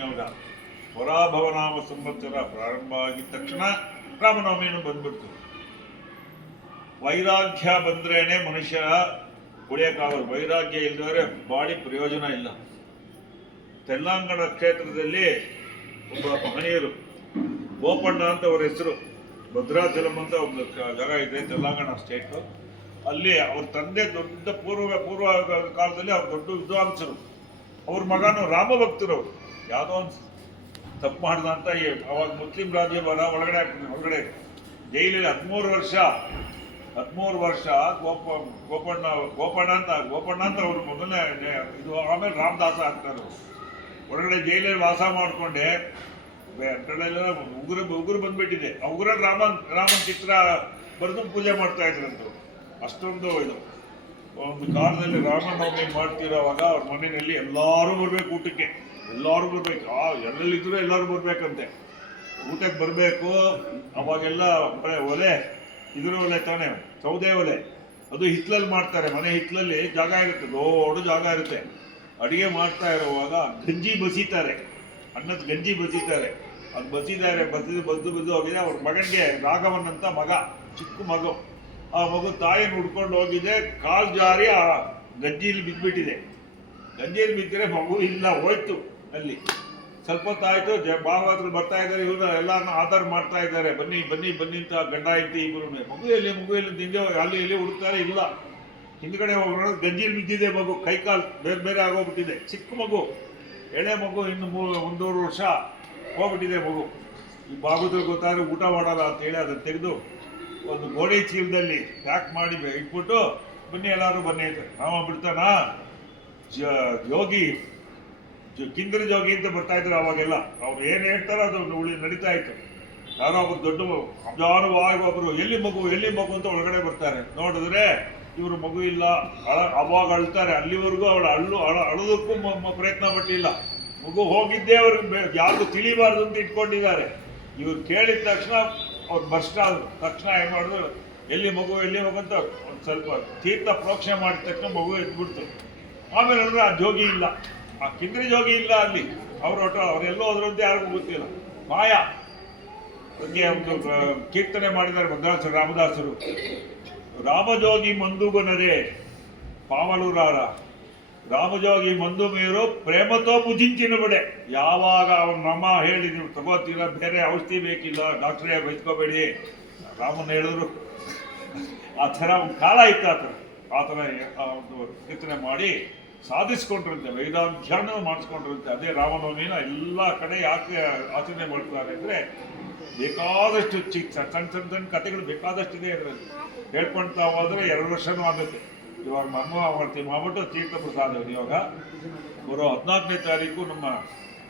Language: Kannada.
ವಿನಿಯೋಗ. ಪರಾಭವನಾಮ ಸಂವತ್ಸರ ಪ್ರಾರಂಭ ಆಗಿದ ತಕ್ಷಣ ರಾಮನವಮಿಯನ್ನು ಬಂದ್ಬಿಡ್ತು. ವೈರಾಗ್ಯ ಬಂದ್ರೇನೆ ಮನುಷ್ಯ ಉಳಿಯಕ್ಕಾಗೋದು. ವೈರಾಗ್ಯ ಇಲ್ಲದವರೆ ಬಾಡಿ ಪ್ರಯೋಜನ ಇಲ್ಲ. ತೆಲಂಗಾಣ ಕ್ಷೇತ್ರದಲ್ಲಿ ಒಬ್ಬ ಮಹನೀಯರು, ಗೋಪಣ್ಣ ಅಂತ ಅವರ ಹೆಸರು, ಭದ್ರಾಚಲಂ ಅಂತ ಒಂದು ಜಾಗ ಇದೆ ತೆಲಂಗಾಣ ಸ್ಟೇಟ್. ಅಲ್ಲಿ ಅವ್ರ ತಂದೆ ದೊಡ್ಡ ಪೂರ್ವ ಕಾಲದಲ್ಲಿ ಅವ್ರು ದೊಡ್ಡ ವಿದ್ವಾಂಸರು. ಅವ್ರ ಮಗನು ರಾಮ ಭಕ್ತರು. ಯಾವುದೋ ಒಂದು ತಪ್ಪು ಮಾಡ್ದ ಅಂತ ಅವಾಗ ಮುಸ್ಲಿಂ ರಾಜ್ಯ ಒಳಗಡೆ ಜೈಲಲ್ಲಿ 13 ವರ್ಷ ಗೋಪಣ್ಣ ಅಂತ ಅವ್ರ ಮೊದಲನೇ ಇದು. ಆಮೇಲೆ ರಾಮದಾಸ ಆಗ್ತಾರೆ. ಹೊರಗಡೆ ಜೈಲಲ್ಲಿ ವಾಸ ಮಾಡಿಕೊಂಡೆ ಉಗುರು ಬಂದ್ಬಿಟ್ಟಿದೆ. ಆ ಉಗುರಲ್ಲಿ ರಾಮನ್ ಚಿತ್ರ ಬರೆದು ಪೂಜೆ ಮಾಡ್ತಾ ಇದ್ರಂತ. ಅಷ್ಟೊಂದು ಇದು. ಒಂದು ಕಾಲದಲ್ಲಿ ರಾಮನವಮಿ ಮಾಡ್ತಿರೋವಾಗ ಅವ್ರ ಮನೆಯಲ್ಲಿ ಎಲ್ಲರೂ ಬರ್ಬೇಕು ಊಟಕ್ಕೆ. ಎಲ್ಲರೂ ಬರ್ಬೇಕು. ಎಲ್ಲೆಲ್ಲಿದ್ರು ಎಲ್ಲರೂ ಬರ್ಬೇಕಂತೆ. ಊಟಕ್ಕೆ ಬರಬೇಕು. ಅವಾಗೆಲ್ಲ ಒಲೆ, ಇದ್ರ ಒಲೆ ತಾನೆ, ಸೌದೆ ಒಲೆ. ಅದು ಹಿತ್ಲಲ್ಲಿ ಮಾಡ್ತಾರೆ. ಮನೆ ಹಿತ್ಲಲ್ಲಿ ಜಾಗ ಇರುತ್ತೆ, ದೊಡ್ಡ ಜಾಗ ಇರುತ್ತೆ. ಅಡಿಗೆ ಮಾಡ್ತಾ ಇರುವಾಗ ಗಂಜಿ ಬಸಿತಾರೆ, ಅನ್ನದ ಗಂಜಿ ಬಸಿತಾರೆ. ಅದು ಬಸಿದು ಹೋಗಿದೆ. ಅವ್ರ ಮಗನಿಗೆ ರಾಘವನ್ ಅಂತ ಮಗ, ಚಿಕ್ಕ ಮಗು. ಆ ಮಗು ತಾಯಿನ ಹುಡ್ಕೊಂಡು ಹೋಗಿದೆ. ಕಾಲು ಜಾರಿ ಆ ಗಂಜಿಯಲ್ಲಿ ಬಿದ್ದುಬಿಟ್ಟಿದೆ. ಗಂಜಿಯಲ್ಲಿ ಬಿದ್ದರೆ ಮಗು ಇಲ್ಲ, ಹೋಯ್ತು. ಅಲ್ಲಿ ಸ್ವಲ್ಪ ಹೊತ್ತಾಯ್ತು. ಭಾಗವತರು ಬರ್ತಾ ಇದ್ದಾರೆ. ಇವರು ಎಲ್ಲರನ್ನ ಆಧಾರ ಮಾಡ್ತಾ ಇದ್ದಾರೆ. ಬನ್ನಿ ಅಂತ ಗಂಡ ಐತಿ ಇಬ್ರು. ಮಗು ಎಲ್ಲಿ ನಿಂಗೆ ಅಲ್ಲಿ ಇಲ್ಲಿ ಹುಡುಕ್ತಾರೆ, ಇಲ್ಲ. ಹಿಂದ್ಗಡೆ ಹೋಗೋಣ, ಗಂಜಿಯಲ್ಲಿ ಬಿದ್ದಿದೆ ಮಗು. ಕೈಕಾಲು ಬೇರೆ ಆಗೋಗ್ಬಿಟ್ಟಿದೆ. ಚಿಕ್ಕ ಮಗು, ಎಳೆ ಮಗು, ಇನ್ನು 1.5 ವರ್ಷ ಹೋಗ್ಬಿಟ್ಟಿದೆ ಮಗು. ಈ ಭಾಗವತರು ಗೊತ್ತಾದ್ರೆ ಊಟ ಮಾಡಲ್ಲ ಅಂತೇಳಿ ಅದನ್ನು ತೆಗೆದು ಒಂದು ಗೋಡೆ ಚೀಲದಲ್ಲಿ ಪ್ಯಾಕ್ ಮಾಡಿ ಇಟ್ಬಿಟ್ಟು ಬನ್ನಿ ಎಲ್ಲರೂ ಬನ್ನಿ ಅಂತ. ರಾಮ ಬಿಡ್ತಾನ. ಯೋಗಿ ಕಿಂದರಿ ಜೋಗಿ ಅಂತ ಬರ್ತಾ ಇದ್ರು ಅವಾಗೆಲ್ಲ. ಅವ್ರು ಏನು ಹೇಳ್ತಾರೋ ಅದು ನಡೀತಾ ಇತ್ತು. ಯಾರೋ ಒಬ್ರು ದೊಡ್ಡ ಅಜಾನುವಾಗಿ ಒಬ್ರು ಎಲ್ಲಿ ಮಗು ಅಂತ ಒಳಗಡೆ ಬರ್ತಾರೆ. ನೋಡಿದ್ರೆ ಇವರು ಮಗು ಇಲ್ಲ. ಅವಾಗ ಅಳ್ತಾರೆ. ಅಲ್ಲಿವರೆಗೂ ಅಳೋದಕ್ಕೂ ಪ್ರಯತ್ನ ಪಟ್ಟಿಲ್ಲ. ಮಗು ಹೋಗಿದ್ದೇ ಅವ್ರಿಗೆ ಯಾರಿಗೂ ತಿಳಿಬಾರ್ದು ಅಂತ ಇಟ್ಕೊಂಡಿದ್ದಾರೆ. ಇವ್ರು ಕೇಳಿದ ತಕ್ಷಣ ಅವ್ರು ಬರ್ಸ್ಟ್ ಆದ್ರು. ತಕ್ಷಣ ಏನು ಮಾಡಿದ್ರು, ಎಲ್ಲಿ ಮಗು ಅಂತ ಒಂದು ಸ್ವಲ್ಪ ತೀರ್ಥ ಪ್ರೋಕ್ಷಣೆ ಮಾಡಿದ ತಕ್ಷಣ ಮಗು ಎದ್ಬಿಡ್ತು. ಆಮೇಲೆ ಅಂದ್ರೆ ಆ ಜೋಗಿ ಇಲ್ಲ, ಆ ಕಿಂದ್ರಿ ಜೋಗಿ ಇಲ್ಲ ಅಲ್ಲಿ. ಅವರೆಲ್ಲೋ ಹೋದ್ರಂತೆ ಯಾರಿಗೂ ಗೊತ್ತಿಲ್ಲ. ಮಾಯ ಬಗ್ಗೆ ಒಂದು ಕೀರ್ತನೆ ಮಾಡಿದ್ದಾರೆ ಭದ್ರಾಚಲ ರಾಮದಾಸರು. ರಾಮಜೋಗಿ ಮಂದುಗೊನರೆ ಪಾವಲುರಾರ, ರಾಮಜೋಗಿ ಮಂದು ಮೀರು ಪ್ರೇಮತೋ ಭುಜಿಂಚಿನ ಬಿಡೆ. ಯಾವಾಗ ಅವ್ನು ನಮ್ಮ ಹೇಳಿ ನೀವು ತಗೋತೀರ, ಬೇರೆ ಔಷಧಿ ಬೇಕಿಲ್ಲ, ಡಾಕ್ಟ್ರೇ ಬೈಸ್ಕೋಬೇಡಿ, ರಾಮನ ಹೇಳಿದ್ರು. ಆ ಥರ ಒಂದು ಕಾಲ ಇತ್ತು. ಆ ಥರ ಒಂದು ಕೀರ್ತನೆ ಮಾಡಿ ಸಾಧಿಸ್ಕೊಂಡ್ರಂತೆ, ವೈರಾಗ್ಯನೂ ಮಾಡಿಸ್ಕೊಂಡ್ರಂತೆ. ಅದೇ ರಾಮನವಮಿನ ಎಲ್ಲ ಕಡೆ ಯಾಕೆ ಆಚರಣೆ ಮಾಡ್ತಾರೆ ಅಂದರೆ, ಬೇಕಾದಷ್ಟು ಸಣ್ಣ ಕಥೆಗಳು ಬೇಕಾದಷ್ಟಿದೆ ಇದರಲ್ಲಿ. ಹೇಳ್ಕೊಳ್ತಾ ಹೋದರೆ 2 ವರ್ಷನೂ ಆಗುತ್ತೆ. ಇವಾಗ ನಮ್ಮ ಮಾಡ್ತೀವಿ ಮಾಡ್ಬಿಟ್ಟು ತೀರ್ಥ ಪ್ರಸಾದ ಇವಾಗ ಬರೋ 14ನೇ ತಾರೀಕು ನಮ್ಮ